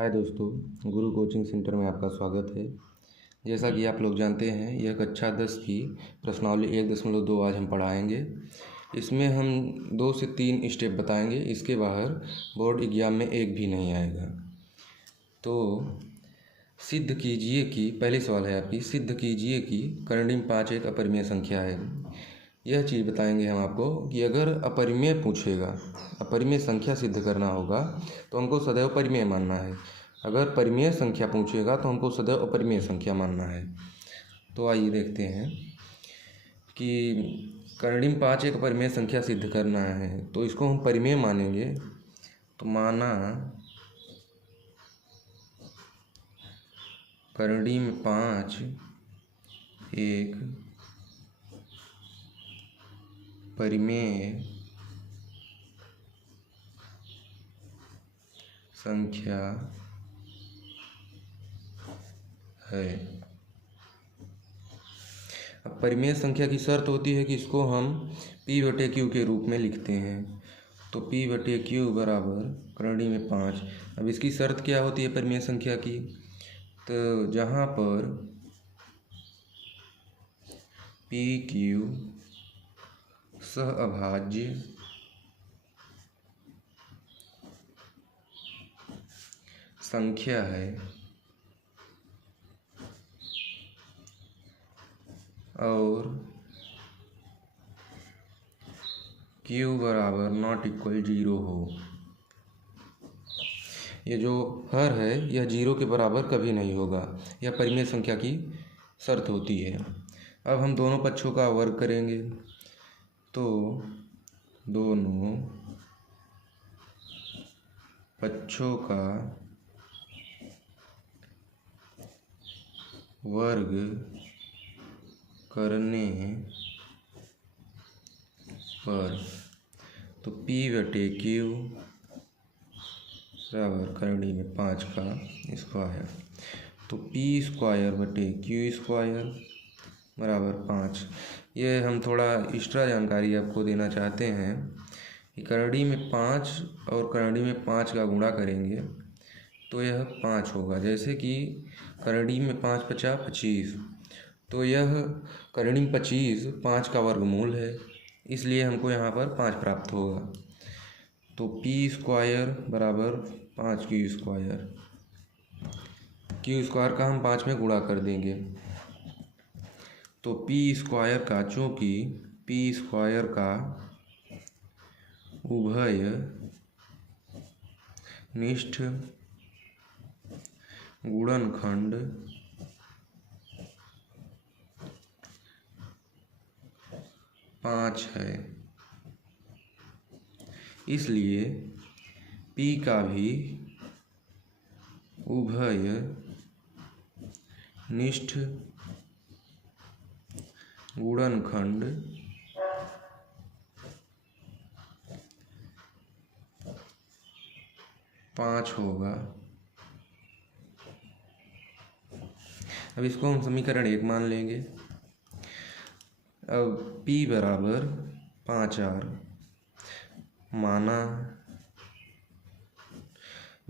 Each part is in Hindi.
हाय दोस्तों, गुरु कोचिंग सेंटर में आपका स्वागत है। जैसा कि आप लोग जानते हैं, यह कक्षा 10 की प्रश्नावली 1.2 आज हम पढ़ाएंगे। इसमें हम 2 से 3 स्टेप बताएंगे, इसके बाहर बोर्ड एग्जाम में एक भी नहीं आएगा। तो सिद्ध कीजिए कि पहले सवाल है आपकी, सिद्ध कीजिए कि कर्णिम 5 एक अपरिमेय संख्या है। यह चीज़ बताएंगे हम आपको कि अगर अपरिमेय पूछेगा, अपरिमेय संख्या सिद्ध करना होगा तो हमको सदैव परिमेय मानना है। अगर परिमेय संख्या पूछेगा तो हमको सदैव अपरिमेय संख्या मानना है। तो आइए देखते हैं कि कर्णिम 5 एक अपरिमेय संख्या सिद्ध करना है तो इसको हम परिमेय मानेंगे। तो माना कर्णिम 5 एक परिमेय संख्या है। अब परिमेय संख्या की शर्त होती है कि इसको हम P/Q के रूप में लिखते हैं। तो P/Q बराबर कर्णिम 5। अब इसकी शर्त क्या होती है परिमेय संख्या की? तो जहाँ पर PQ सहअभाज्य संख्या है और Q बराबर नॉट इक्वल 0 हो। ये जो हर है यह 0 के बराबर कभी नहीं होगा। यह परिमेय संख्या की शर्त होती है। अब हम दोनों पक्षों का वर्ग करेंगे। तो दोनों पक्षों का वर्ग करने पर तो P/Q बराबर कर्णिम 5 का स्क्वायर। तो P²/Q² बराबर 5। ये हम थोड़ा एक्स्ट्रा जानकारी आपको देना चाहते हैं कि कर्णिम 5 और कर्णिम 5 का गुणा करेंगे तो यह 5 होगा। जैसे कि कर्णिम 5 × 5 = 25, तो यह कर्णिम 25 5 का वर्गमूल है, इसलिए हमको यहाँ पर 5 प्राप्त होगा। तो P² बराबर 5Q²। Q² का हम 5 में गुणा कर देंगे। तो P² का, चूँकि P² का उभय निष्ठ गुणनखंड 5 है, इसलिए P का भी उभय निष्ठ गुणनखंड 5 होगा। अब इसको हम समीकरण 1 मान लेंगे। अब P बराबर 5R माना,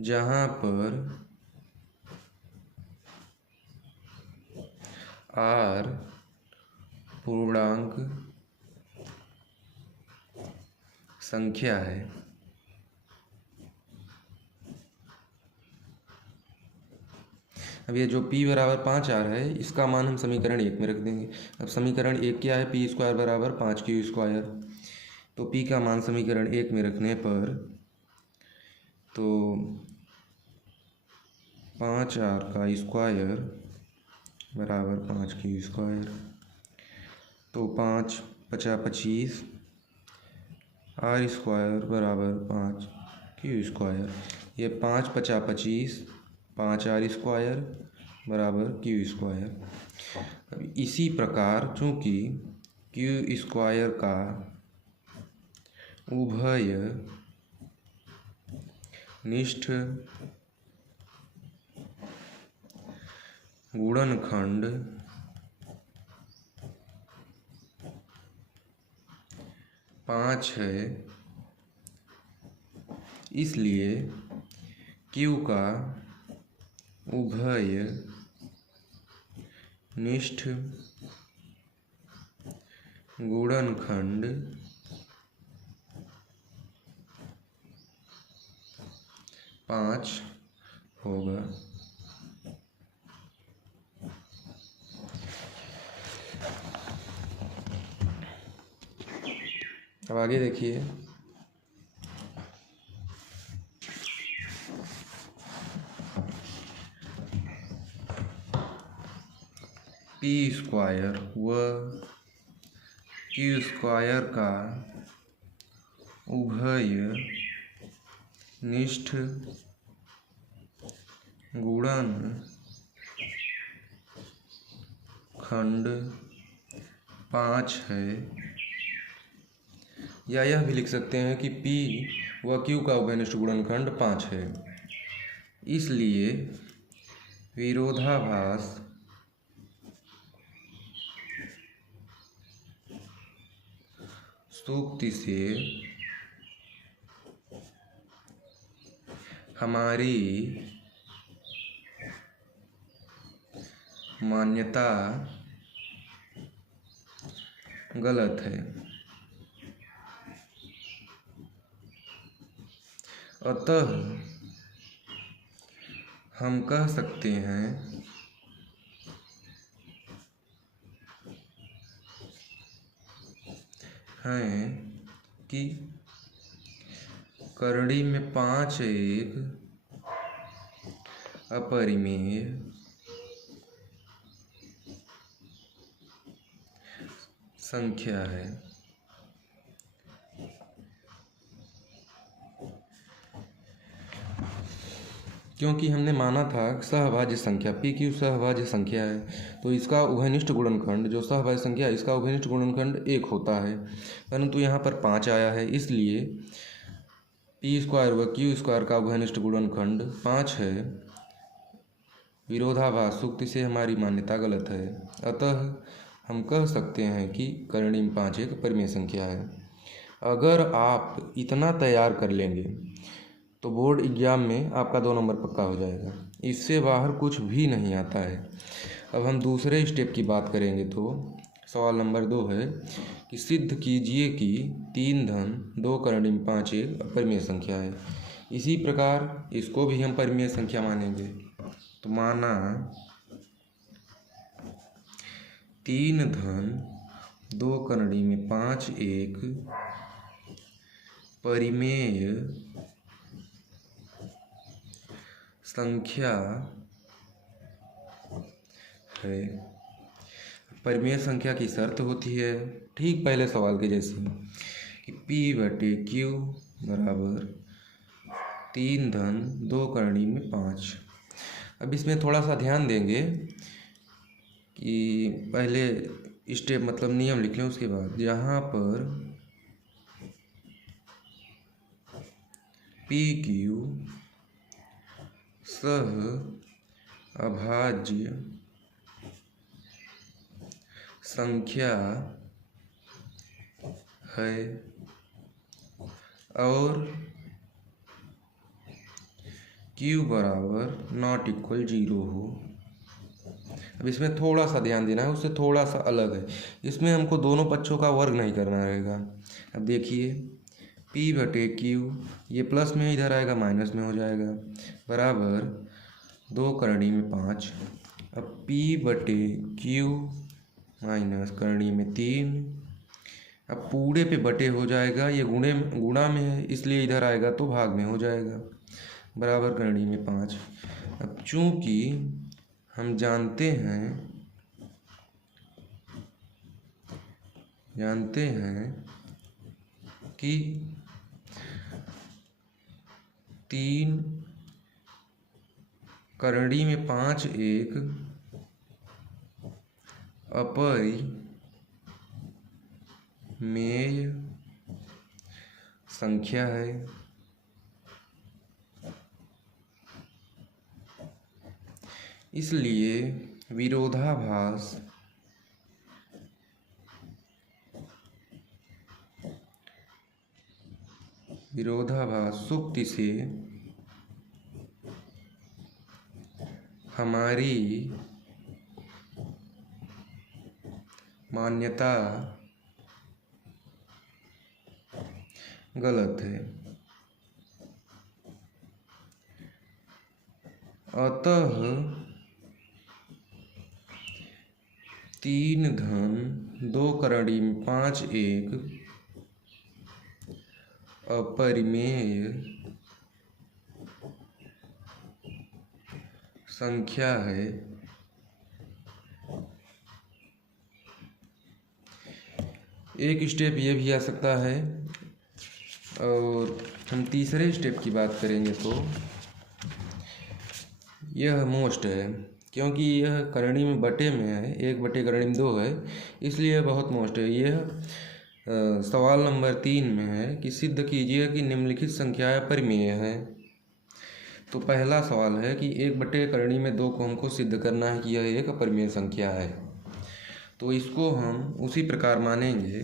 जहाँ पर R पूर्णांक संख्या है। अब ये जो P बराबर 5R है, इसका मान हम समीकरण 1 में रख देंगे। अब समीकरण 1 क्या है? P² बराबर 5Q²। तो P का मान समीकरण 1 में रखने पर तो 5R का स्क्वायर बराबर 5Q²। तो 5 × 5 = 25, R² बराबर 5Q²। ये 5 × 5 = 25, 5R² बराबर Q²। अब इसी प्रकार चूँकि Q² का उभय निष्ठ गुणनखंड 5 है, इसलिए Q का उभय निष्ठ गुणनखंड पाँच होगा। अब आगे देखिए, पी स्क्वायर व क्यू स्क्वायर का उभय निष्ठ गुणन खंड पाँच है। या यह भी लिख सकते हैं कि P व Q का उभयनिष्ठ गुणनखंड पाँच है। इसलिए विरोधाभास सूक्ति से हमारी मान्यता गलत है। अतः हम कह सकते हैं कि करड़ी में पाँच एक अपरिमेय संख्या है। क्योंकि हमने माना था सहभाज्य संख्या पी क्यू सहभाज्य संख्या है, तो इसका उभयनिष्ठ गुणनखंड जो सहभाज्य संख्या है इसका उभयनिष्ठ गुणनखंड एक होता है, परंतु यहाँ पर पाँच आया है। इसलिए पी स्क्वायर व क्यू स्क्वायर का उभयनिष्ठ गुणनखंड पाँच है। विरोधाभास सूक्ति से हमारी मान्यता गलत है। अतः हम कह सकते हैं कि करणी में पाँच एक परिमेय संख्या है। अगर आप इतना तैयार कर लेंगे तो बोर्ड एग्जाम में आपका 2 नंबर पक्का हो जाएगा। इससे बाहर कुछ भी नहीं आता है। अब हम दूसरे स्टेप की बात करेंगे तो सवाल नंबर 2 है कि सिद्ध कीजिए कि 3 धन 2 करणी में 5 एक अपरिमेय संख्या है। इसी प्रकार इसको भी हम परिमेय संख्या मानेंगे। तो माना 3 धन 2 करणी में 5 एक परिमेय संख्या है। परिमेय संख्या की शर्त होती है ठीक पहले सवाल के जैसी कि P/Q बराबर 3 धन 2 करणी में 5। अब इसमें थोड़ा सा ध्यान देंगे कि पहले स्टेप मतलब नियम लिख लें, उसके बाद यहाँ पर PQ सह अभाज्य संख्या है और Q बराबर नॉट इक्वल 0 हो। अब इसमें थोड़ा सा ध्यान देना है, उससे थोड़ा सा अलग है। इसमें हमको दोनों पक्षों का वर्ग नहीं करना रहेगा। अब देखिए P/Q ये प्लस में इधर आएगा माइनस में हो जाएगा बराबर 2 करणी में 5। अब P/Q माइनस करणी में 3। अब पूरे पे बटे हो जाएगा, ये गुणा में है इसलिए इधर आएगा तो भाग में हो जाएगा बराबर करणी में 5। अब चूंकि हम जानते हैं कि 3 करणी में 5 एक अपरिमेय संख्या है, इसलिए विरोधाभास सूक्ति से हमारी मान्यता गलत है, अतः 3 धन 2 करड़ी में 5 एक अपरिमेय संख्या है। एक स्टेप ये भी आ सकता है, और हम तीसरे स्टेप की बात करेंगे तो यह मोस्ट है, क्योंकि यह करणी में बटे में है, 1 बटे करणी में 2 है, इसलिए यह बहुत मोस्ट है। यह सवाल नंबर 3 में है कि सिद्ध कीजिए कि निम्नलिखित संख्याएं परिमेय हैं। तो पहला सवाल है कि 1 बटे करणी में 2 को हमको सिद्ध करना है कि यह एक अपरिमेय संख्या है। तो इसको हम उसी प्रकार मानेंगे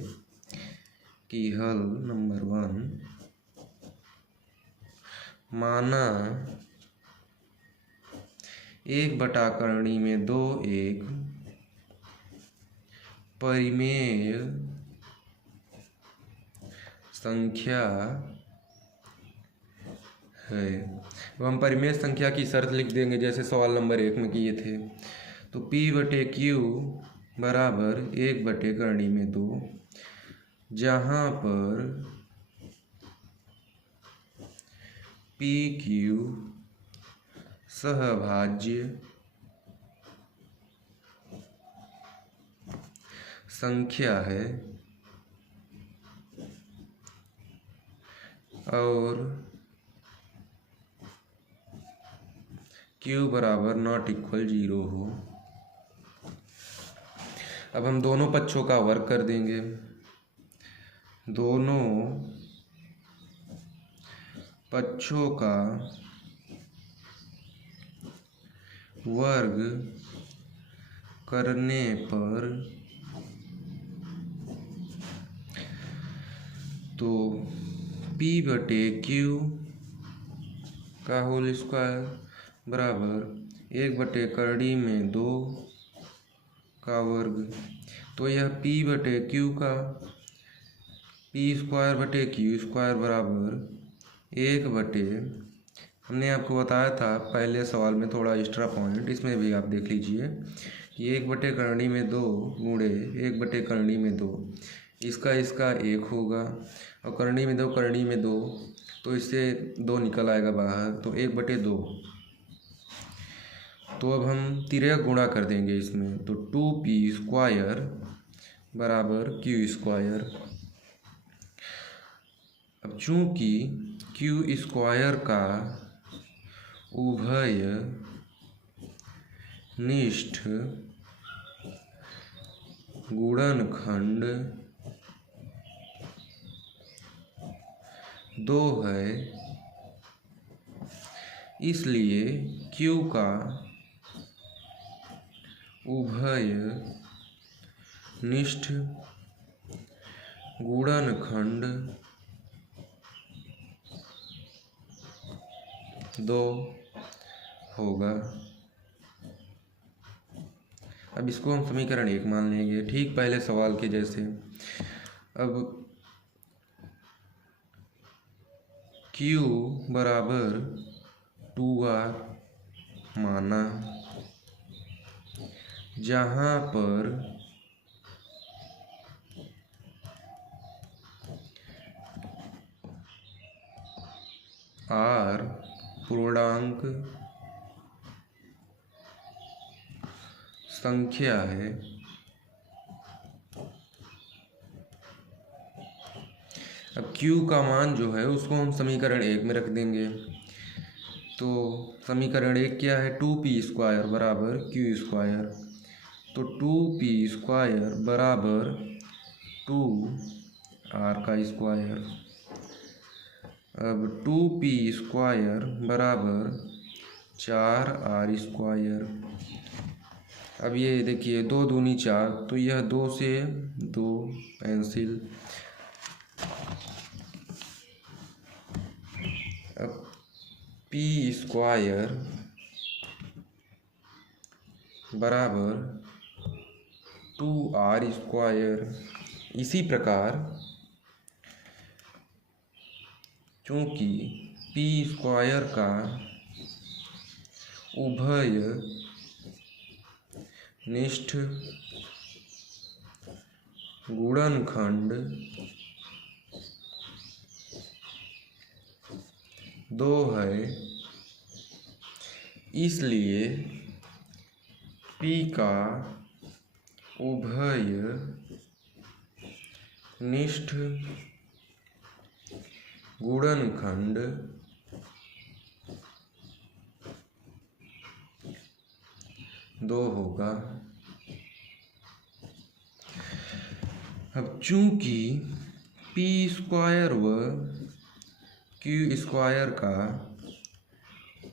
कि हल नंबर 1 माना 1 बटा करणी में 2 एक परिमेय संख्या है। अब हम परिमेय संख्या की शर्त लिख देंगे, जैसे सवाल नंबर 1 में किए थे। तो P बटे Q बराबर 1 बटे करणी में 2, जहाँ पर PQ सहभाज्य संख्या है और Q बराबर नॉट इक्वल 0 हो। अब हम दोनों पक्षों का वर्ग कर देंगे। दोनों पक्षों का वर्ग करने पर तो P बटे Q का होल स्क्वायर बराबर 1 बटे करणी में 2 का वर्ग। तो यह P बटे Q का P स्क्वायर बटे Q स्क्वायर बराबर 1 बटे, हमने आपको बताया था पहले सवाल में थोड़ा एक्स्ट्रा पॉइंट, इसमें भी आप देख लीजिए कि 1 बटे करणी में 2 गुणे 1 बटे करणी में 2, इसका 1 होगा, और करणी में 2 तो इससे 2 निकल आएगा बाहर, तो 1 बटे 2। तो अब हम तिर्यक गुणा कर देंगे इसमें, तो 2P स्क्वायर बराबर Q स्क्वायर। अब चूंकि Q स्क्वायर का उभय निष्ठ गुणनखंड 2 है, इसलिए Q का उभय निष्ठ गुणनखंड 2 होगा। अब इसको हम समीकरण 1 मान लेंगे, ठीक पहले सवाल के जैसे। अब Q बराबर 2R माना, जहाँ पर R पूर्णांक संख्या है। अब Q का मान जो है उसको हम समीकरण 1 में रख देंगे। तो समीकरण 1 क्या है, 2P स्क्वायर बराबर Q स्क्वायर। तो 2P स्क्वायर बराबर 2R का स्क्वायर। अब 2P स्क्वायर बराबर 4R स्क्वायर। अब ये देखिए 2 दूनी 4, तो यह 2 से 2 कैंसिल। अब P स्क्वायर बराबर 2r²। इसी प्रकार चूँकि p² का उभय निष्ठ गुणनखंड 2 है, इसलिए p का उभय निष्ठ गुणनखंड 2 होगा। अब चूंकि p² व q² का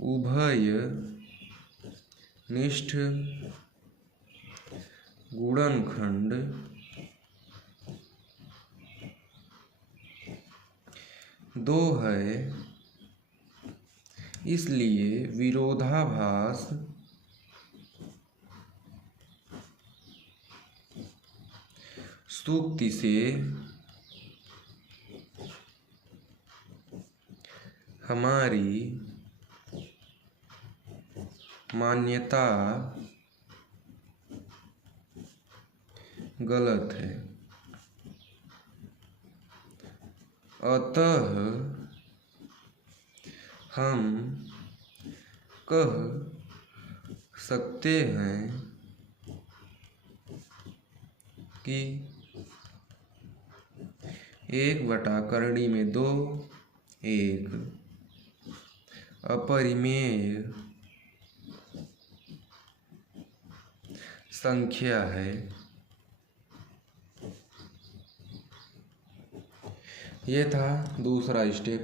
उभय निष्ठ गुणनखंड 2 है, इसलिए विरोधाभास सूक्ति से हमारी मान्यता गलत है। अतः हम कह सकते हैं कि 1/2 एक अपरिमेय संख्या है। ये था दूसरा स्टेप,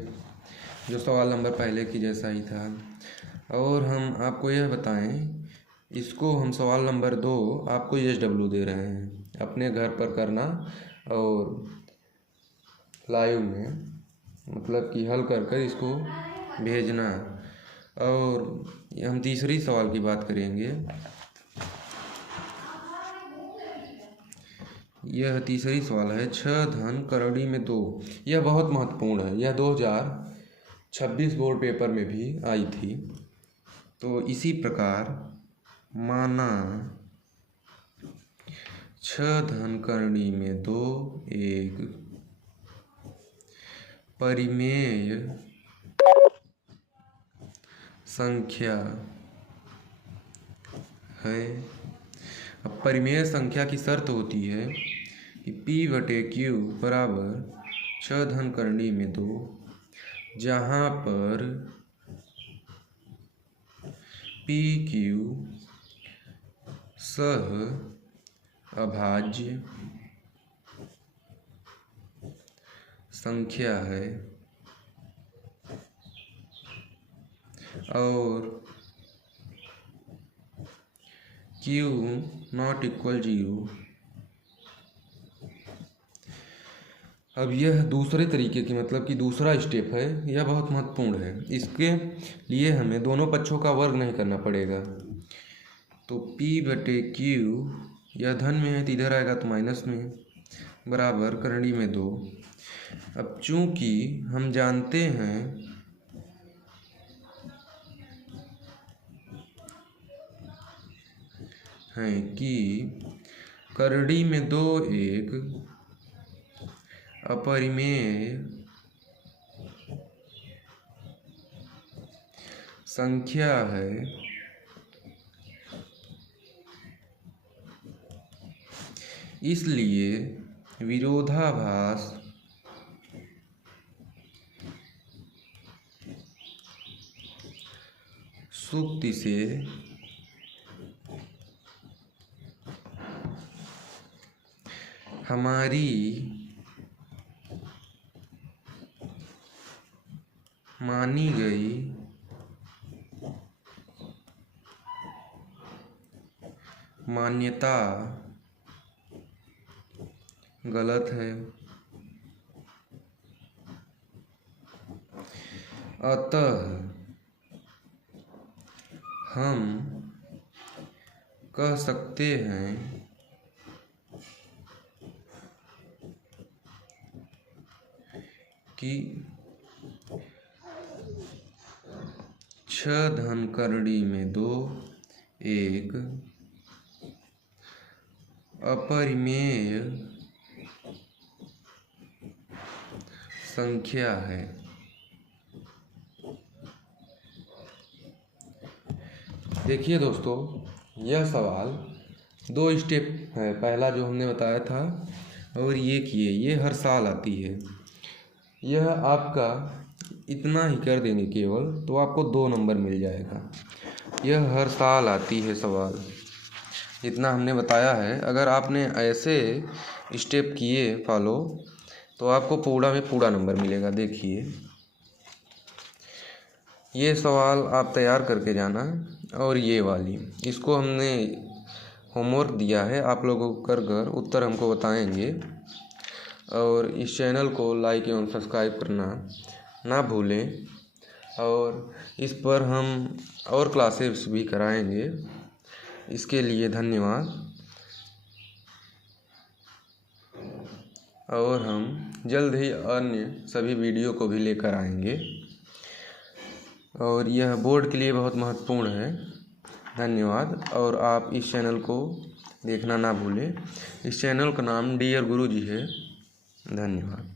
जो सवाल नंबर पहले की जैसा ही था। और हम आपको यह बताएं, इसको हम सवाल नंबर 2 आपको SW दे रहे हैं, अपने घर पर करना और लाइव में मतलब कि हल कर कर इसको भेजना। और हम तीसरी सवाल की बात करेंगे। यह तीसरी सवाल है 6 धन करड़ी में 2। यह बहुत महत्वपूर्ण है, यह 2026 बोर्ड पेपर में भी आई थी। तो इसी प्रकार माना 6 धन करड़ी में 2 एक परिमेय संख्या है। अब परिमेय संख्या की शर्त होती है कि p/q बराबर 6 धन करड़ी में 2, जहाँ पर pq सह अभाज्य संख्या है और q ≠ 0। अब यह दूसरे तरीके की मतलब कि दूसरा स्टेप है, यह बहुत महत्वपूर्ण है। इसके लिए हमें दोनों पक्षों का वर्ग नहीं करना पड़ेगा। तो p/q यह धन में है तो इधर आएगा तो माइनस में, बराबर करड़ी में 2। अब चूंकि हम जानते हैं कि करड़ी में 2 एक अपरिमेय संख्या है, इसलिए विरोधाभास सूक्ति से हमारी मानी गई मान्यता गलत है। अतः हम कह सकते हैं कि 6 धनकरणी में 2 एक अपरिमेय संख्या है। देखिए दोस्तों, यह सवाल 2 स्टेप है। पहला जो हमने बताया था और ये किए, ये हर साल आती है। यह आपका इतना ही कर देंगे केवल तो आपको 2 नंबर मिल जाएगा। यह हर साल आती है सवाल, इतना हमने बताया है। अगर आपने ऐसे स्टेप किए फॉलो तो आपको पूरा में पूरा नंबर मिलेगा। देखिए, ये सवाल आप तैयार करके जाना और ये वाली, इसको हमने होमवर्क दिया है, आप लोगों को कर कर उत्तर हमको बताएंगे। और इस चैनल को लाइक एवं सब्सक्राइब करना ना भूलें। और इस पर हम और क्लासेस भी कराएंगे। इसके लिए धन्यवाद। और हम जल्द ही अन्य सभी वीडियो को भी लेकर आएंगे। और यह बोर्ड के लिए बहुत महत्वपूर्ण है। धन्यवाद। और आप इस चैनल को देखना ना भूलें। इस चैनल का नाम डियर गुरुजी है। धन्यवाद।